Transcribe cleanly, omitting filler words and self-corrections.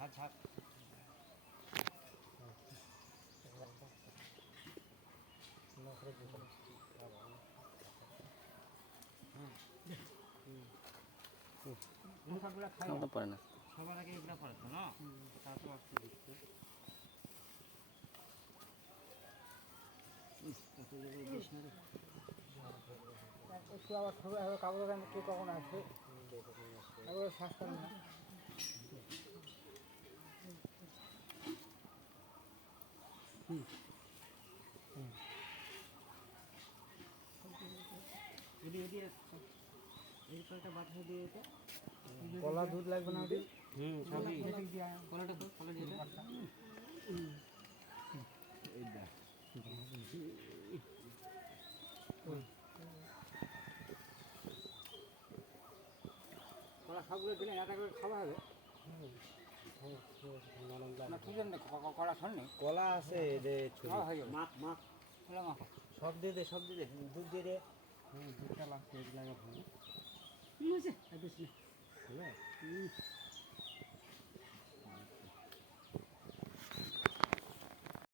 ঝাঁক ঝাঁক পারে না সবার আগে এগুলো পড়াতো না তারপর আসতে দিচ্ছে একটু আবার কাপড় দোকান কে কখন আসবে একবার শ্বাস করেন না এই কলটা বাতাসে দিয়ে দিতে কলা দুধ লাগবে না ওটি সবই কলাটা তো কলা দিয়ে এইটা কলা সবগুলো দিলে একটা করে খাওয়া হবে না কি জন্য কলা শোননি কলা আছে যে খাওয়া হয়ে যাবে মাখ মাখ কলা মাখো সব দিয়ে দে সব দিয়ে দে দুধ দিয়ে দে দুধটা লাগছে এগুলো কি হয়েছে